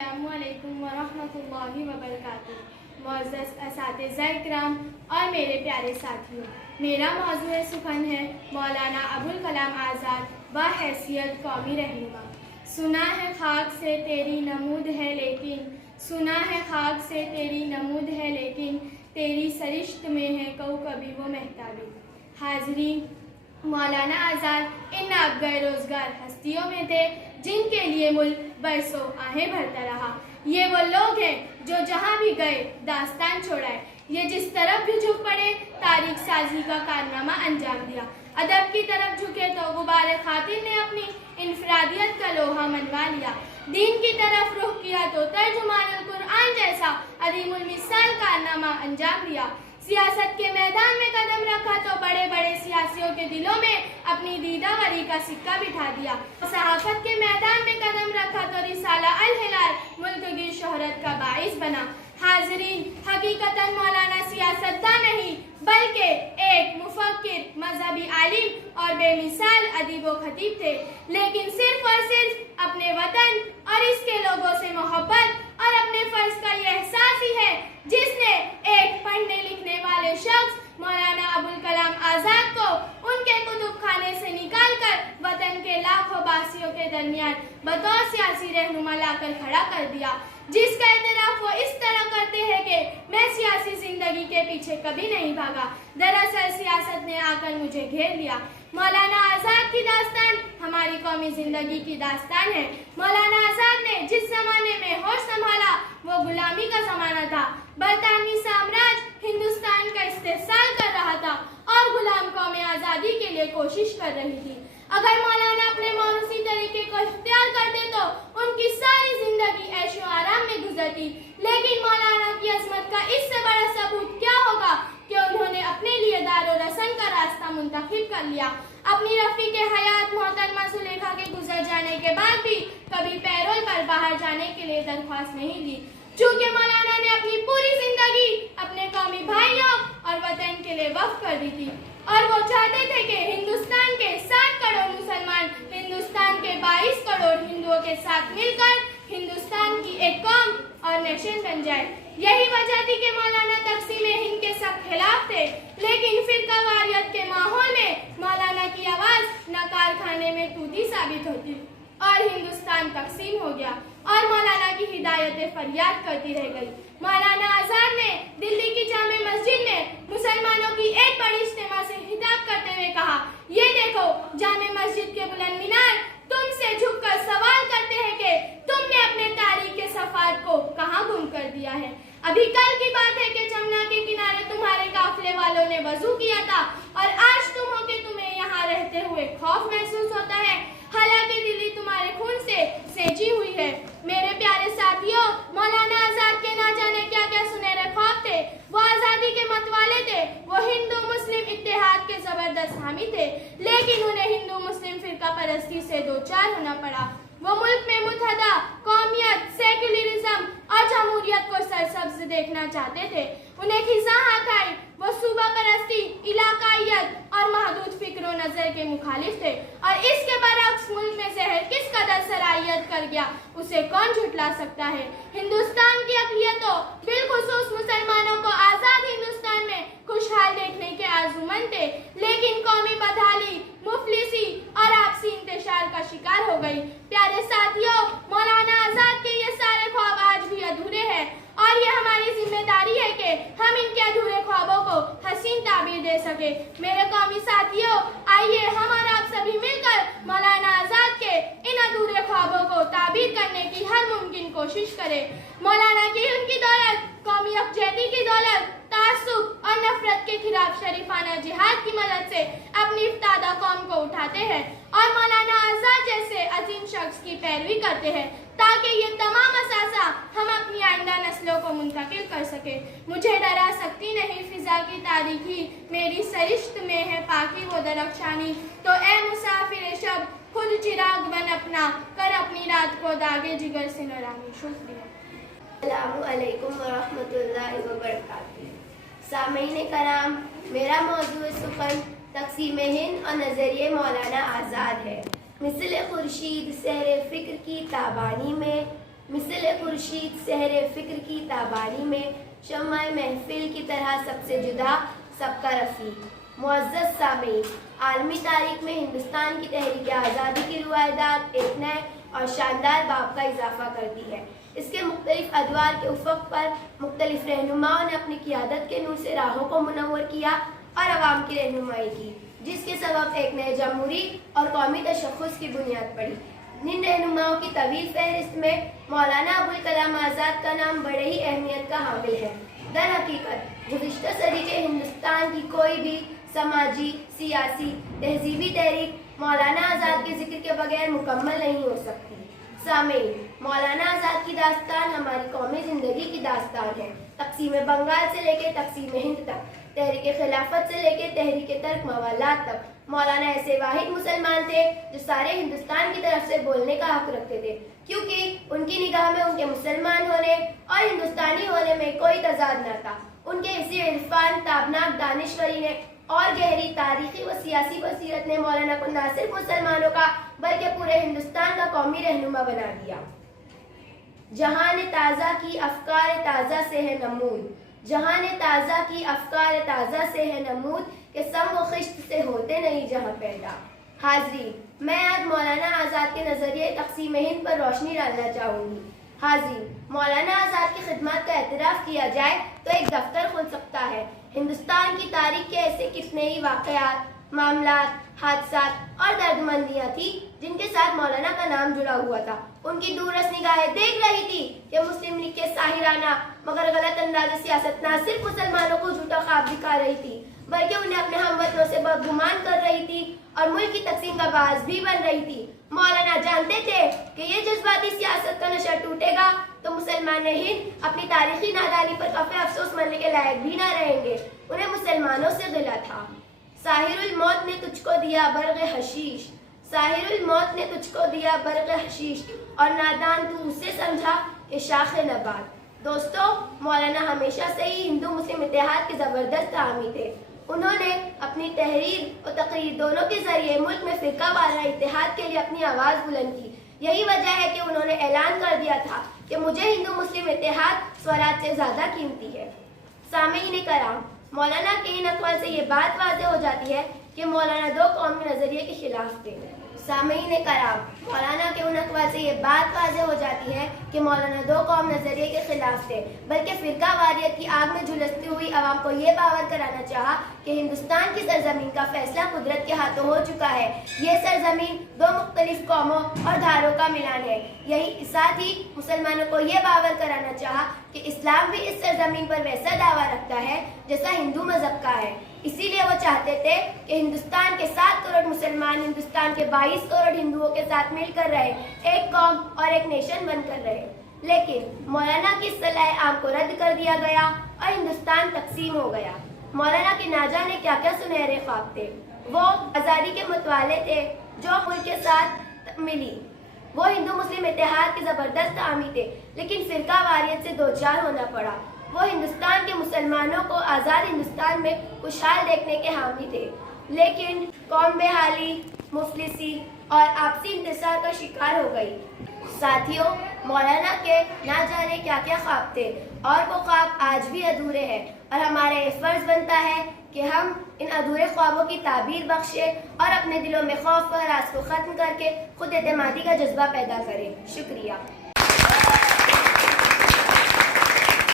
अस्सलामु अलैकुम वरहमतुल्लाहि वबरकातुहू। मुअज़्ज़ज़ असातिज़ा इकराम और मेरे प्यारे साथियों, मेरा मौज़ूए सुखन है मौलाना अबुल कलाम आज़ाद बहैसियत कौमी रहनुमा। सुना है खाक से तेरी नमूद है लेकिन, सुना है खाक से तेरी नमूद है लेकिन, तेरी सरिश्त में है कभी वो महताबी। हाज़रीन, मौलाना आज़ाद इन नाबगए रोज़गार हस्तियों में थे जिनके लिए मुल्क बरसों आहें भरता रहा। ये वो लोग हैं जो जहाँ भी गए दास्तान छोड़ाए। ये जिस तरफ भी झुक पड़े तारीख साजी का कारनामा अंजाम दिया। अदब की तरफ झुके तो गुबार खातिन ने अपनी इनफरादियत का लोहा मनवा लिया। दीन की तरफ रुख किया तो तर्जुमानुल कुरआन जैसा अदीमुल मिसाल कारनामा अंजाम दिया। सियासत के मैदान में कदम रखा तो बड़े बड़े सियासियों के दिलों में अपनी दीदावरी का सिक्का बिठा दिया। सहाफत के मैदान में कदम रखा तो रिसाला अल हिलाल मुल्क की शोहरत का बाइस बना। हाज़रीन, हकीकतन मौलाना सियासतदान नहीं बल्कि एक मुफक्किर, मजहबी आलिम और बेमिसाल अदीब व खतीब थे, लेकिन सिर्फ और सिर्फ अपने वतन और इसके लोगों से मोहब्बत और अपने फर्ज का ये एहसास ही है जिसने एक पढ़ने लिखने वाले शख्स मौलाना अबुल कलाम आज़ाद को उनके कुतुब खाने से निकालकर वतन के लाखों बासियों के दरमियान बतौर सियासी रहनुमा लाकर खड़ा कर दिया, जिसका एतराफ वो इस तरह करते हैं कि मैं सियासी जिंदगी के पीछे कभी नहीं भागा, दरअसल सियासत ने आकर मुझे घेर लिया। मौलाना आज़ाद की दास्तान हमारी कौमी जिंदगी की दास्तान है। मौलाना आज़ाद ने जिस जमाने में होश संभाला वो गुलामी का जमाना था। बरतानवी साम्राज्य हिंदुस्तान का इस्तेहसाल कर रहा था और गुलाम कौमें आज़ादी के लिए कोशिश कर रही थी। अगर मौलाना अपने मौरूसी तरीके को इख्तियार करते तो उनकी सारी जिंदगी ऐशो आराम में गुजरती, लेकिन मौलाना की अजमत का इससे बड़ा सबूत क्या होगा कि उन्होंने अपने लिए दारो रसन का रास्ता मुंतखब कर लिया। अपनी रफीक हयात मोहतरमा सुलेखा के गुजर जाने के बाद भी कभी पैरोल पर बाहर जाने के लिए दरख्वास्त नहीं दी, चूँकि मौलाना ने अपनी पूरी जिंदगी अपने कौमी भाइयों और वतन के लिए वक्फ कर दी थी और वो चाहते थे कि हिंदुस्तान के 7 करोड़ मुसलमान हिंदुस्तान के 22 करोड़ हिंदुओं के साथ मिलकर हिंदुस्तान की एक कौम और नेशन बन जाए। यही वजह थी कि मौलाना तकसीम हिंद के सब खिलाफ थे, लेकिन फिरका वारियत के माहौल में मौलाना की आवाज न कारखाने में तूती साबित होती और हिंदुस्तान तकसीम हो गया और मौलाना की हिदायतें फरियाद करती रह गई। मौलाना आज़ाद ने दिल्ली की जामे मस्जिद में मुसलमानों की एक बड़ी इज्तिमा से खिताब करते हुए कहा, ये देखो जामे मस्जिद के बुलंद मीनार तुमसे झुककर सवाल करते हैं कि तुमने अपने तारीख के सफात को कहाँ गुम कर दिया है। अभी कल की बात है कि जमुना के किनारे तुम्हारे काफिले वालों ने वजू किया था और आज तुम हो कि तुम्हें यहाँ रहते हुए खौफ महसूस होता है, हालांकि दिल्ली तुम्हारे खून से सेंची हुई है। मेरे प्यारे साथियों, मौलाना आज़ाद के ना जाने क्या क्या सुनहरे ख्वाब थे। वो आज़ादी के मतवाले थे, वो हिंदू मुस्लिम इत्तेहाद के जबरदस्त हामी थे, लेकिन उन्हें हिंदू मुस्लिम फिरका परस्ती से दो चार होना पड़ा। वो मुल्क में मुतहदा कौमियत, सेक्युलरिज्म और जमहूरियत को सरसब्ज देखना चाहते थे। उन्हें खिजा हाथ आई, वो सूबा परस्ती, इलाकाइयत और महदूद फिक्रो नजर के मुखालिफ थे और इसके बरअक्स मुल्क में जहर किस कदर सराहियत कर गया उसे कौन झुटला सकता है। हिंदुस्तान की अक़लियतों बिलखुसूस मुसलमानों को आज़ाद हिंदुस्तान में खुशहाल देखने के आरज़ूमंद थे, लेकिन कौमी बदहाली, मुफलिसी और आपसी इंतशार का शिकार हो गई। प्यारे साथियों, मौलाना आज़ाद के ये सारे ख्वाब आज भी अधूरे हैं और ये हमारी जिम्मेदारी है कि हम इनके अधूरे ख्वाबों को हसीन ताबीर दे सके। मेरे कौमी साथियों, आइए हम और आप सभी मिलकर मौलाना आज़ाद के इन अधूरे ख्वाबों को ताबीर करने की हर मुमकिन कोशिश करें। मौलाना की इल्म की दौलत, कौमी यकजहती की दौलत, तासुब और नफरत के खिलाफ शरीफाना जिहाद की मदद से अपनी इफ्तादा कौम को उठाते हैं और मौलाना आज़ाद जैसे अजीम शख्स की पैरवी करते हैं ताकि ये तमाम असासा हम अपनी आइंदा नस्लों को मुंतकिल कर सके। मुझे डरा सकती नहीं फिजा की तारीखी, मेरी सरिश्त में है पाकी वो दरख्शानी, तो ए मुसाफिर शब खुद चिराग बन अपना, कर अपनी रात को दागे जिगर से नूरानी। शुक्रिया। अस्सलामु अलैकुम वरहमतुल्लाहि वबरकातुहू। सामीन कराम, मेरा मौजूद सुखन तकसीम हिंद और नजरिए मौलाना आज़ाद है। मिसल खुर्शीद सहरे फिक्र की ताबानी में مثل خورشید سحر فکر کی تابانی میں، شمع محفل کی طرح سب سے جدا، سب کا رفیق۔ معزز سامعین، عالمی تاریخ میں ہندوستان کی تحریک آزادی کی روایات ایک نئے اور شاندار باب کا اضافہ کرتی ہے۔ اس کے مختلف ادوار کے افق پر مختلف رہنماؤں نے اپنی قیادت کے نور سے راہوں کو منور کیا اور عوام کی رہنمائی کی، جس کے سبب ایک نئے جمہوری اور قومی تشخص کی بنیاد پڑی۔ ان رہنماؤں کی طویل فہرست میں مولانا ابوالکلام آزاد کا نام بڑے ہی اہمیت کا حامل ہے۔ در حقیقت گزشتہ صدی کے ہندوستان کی کوئی بھی سماجی، سیاسی، تہذیبی تحریک مولانا آزاد کے ذکر کے بغیر مکمل نہیں ہو سکتی۔ سامعین، مولانا آزاد کی داستان ہماری قومی زندگی کی داستان ہے۔ تقسیم بنگال سے لے کے تقسیم ہند تک، تحریک خلافت سے لے کے تحریک ترک موالات تک، مولانا ایسے واحد مسلمان تھے جو سارے ہندوستان کی طرف سے بولنے کا حق رکھتے تھے، کیونکہ ان کی نگاہ میں ان کے مسلمان ہونے اور ہندوستانی ہونے میں کوئی تضاد نہ تھا۔ ان کے اسی عرفان، تابناک دانشوری نے اور گہری تاریخی و سیاسی بصیرت نے مولانا کو نہ صرف مسلمانوں کا بلکہ پورے ہندوستان کا قومی رہنما بنا دیا۔ جہان تازہ کی افکار تازہ سے ہے نمود، جہان تازہ کی افکار تازہ سے ہے نمود، کہ سم و خشت سے ہوتے نہیں جہاں پیدا۔ حاضرین، میں آج مولانا آزاد کے نظریے تقسیم ہند پر روشنی ڈالنا چاہوں گی۔ حاضرین، مولانا آزاد کی خدمات کا اعتراف کیا جائے تو ایک دفتر کھل سکتا ہے۔ ہندوستان کی تاریخ کے ایسے کتنے ہی واقعات، معاملات، حادثات اور دردمندیاں تھیں جن کے ساتھ مولانا کا نام جڑا ہوا تھا۔ ان کی دورس نگاہیں دیکھ رہی تھی کہ مسلم لیگ کے ساحرانہ مگر غلط انداز سیاست نہ صرف مسلمانوں کو جھوٹا خواب دکھا رہی تھی بلکہ انہیں اپنے ہم وطنوں سے بدگمان کر رہی تھی اور ملک کی تقسیم کا باعث بھی بن رہی تھی۔ مولانا جانتے تھے کہ یہ جذباتی سیاست کا نشہ ٹوٹے گا تو مسلمان ہند اپنی تاریخی نادانی پر کفِ افسوس مرنے کے لائق بھی نہ رہیں گے۔ انہیں مسلمانوں سے غلہ تھا۔ ساحر الموت نے تجھ کو دیا برق حشیش، ساحر الموت نے تجھ کو دیا برق حشیش، اور نادان تو اسے سمجھا کہ شاخ نبات۔ دوستو، مولانا ہمیشہ سے ہی ہندو مسلم اتحاد کے زبردست حامی تھے۔ انہوں نے اپنی تحریر اور تقریر دونوں کے ذریعے ملک میں فرقہ وارانہ اتحاد کے لیے اپنی آواز بلند کی۔ یہی وجہ ہے کہ انہوں نے اعلان کر دیا تھا کہ مجھے ہندو مسلم اتحاد سوراج سے زیادہ قیمتی ہے۔ سامعین کرام، مولانا کے ان اقوال سے یہ بات واضح ہو جاتی ہے کہ مولانا دو قومی نظریے کے خلاف تھے۔ سامعین کرام، مولانا کے ان اقوال سے یہ بات واضح ہو جاتی ہے کہ مولانا دو قوم نظریے کے خلاف تھے بلکہ فرقہ واریت کی آگ میں جھلستی ہوئی عوام کو یہ باور کرانا چاہا کہ ہندوستان کی سرزمین کا فیصلہ قدرت کے ہاتھوں ہو چکا ہے۔ یہ سرزمین دو مختلف قوموں اور دھاروں کا ملان ہے۔ یہی ساتھ ہی مسلمانوں کو یہ باور کرانا چاہا کہ اسلام بھی اس سرزمین پر ویسا دعویٰ رکھتا ہے جیسا ہندو مذہب کا ہے۔ اسی لیے وہ چاہتے تھے کہ ہندوستان کے 7 کروڑ مسلمان ہندوستان کے 22 کروڑ ہندوؤں کے ساتھ مل کر رہے، ایک قوم اور ایک نیشن بن کر رہے۔ لیکن مولانا کی صلاح عام کو رد کر دیا گیا اور ہندوستان تقسیم ہو گیا۔ مولانا کے نہ جانے کیا کیا سنہرے خواب تھے۔ وہ آزادی کے متوالے تھے جو ملک کے ساتھ ملی۔ وہ ہندو مسلم اتحاد کے زبردست حامی تھے، لیکن فرقہ واریت سے دوچار ہونا پڑا۔ وہ ہندوستان کے مسلمانوں کو آزاد ہندوستان میں خوشحال دیکھنے کے حامی تھے، لیکن قوم بحالی، مفلسی اور آپسی انتصار کا شکار ہو گئی۔ ساتھیوں، مولانا کے نہ جانے کیا کیا خواب تھے اور وہ خواب آج بھی ادھورے ہیں، اور ہمارا یہ فرض بنتا ہے کہ ہم ان ادھورے خوابوں کی تعبیر بخشیں اور اپنے دلوں میں خوف و ہراس کو ختم کر کے خود اعتمادی کا جذبہ پیدا کریں۔ شکریہ۔